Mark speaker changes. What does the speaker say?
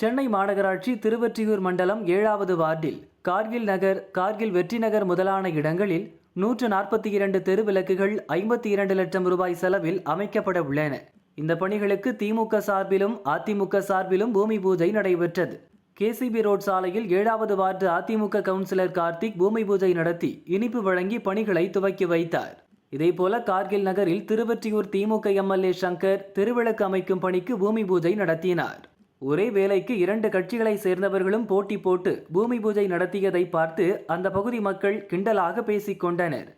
Speaker 1: சென்னை மாநகராட்சி திருவற்றியூர் மண்டலம் ஏழாவது வார்டில் கார்கில் நகர் கார்கில் வெற்றி நகர் முதலான இடங்களில் நூற்று நாற்பத்தி இரண்டு தெருவிளக்குகள் ஐம்பத்தி இரண்டு லட்சம் ரூபாய் செலவில் அமைக்கப்பட உள்ளன. இந்த பணிகளுக்கு திமுக சார்பிலும் அதிமுக சார்பிலும் பூமி பூஜை நடைபெற்றது. கேசிபி ரோட் சாலையில் ஏழாவது வார்டு அதிமுக கவுன்சிலர் கார்த்திக் பூமி பூஜை நடத்தி இனிப்பு வழங்கி பணிகளை துவக்கி வைத்தார். இதேபோல கார்கில் நகரில் திருவற்றியூர் திமுக எம்எல்ஏ சங்கர் திருவிளக்கு அமைக்கும் பணிக்கு பூமி பூஜை நடத்தினார். ஒரே வேலைக்கு இரண்டு கட்சிகளை சேர்ந்தவர்களும் போட்டி போட்டு பூமி பூஜை நடத்தியதை பார்த்து அந்த பகுதி மக்கள் கிண்டலாக பேசிக் கொண்டனர்.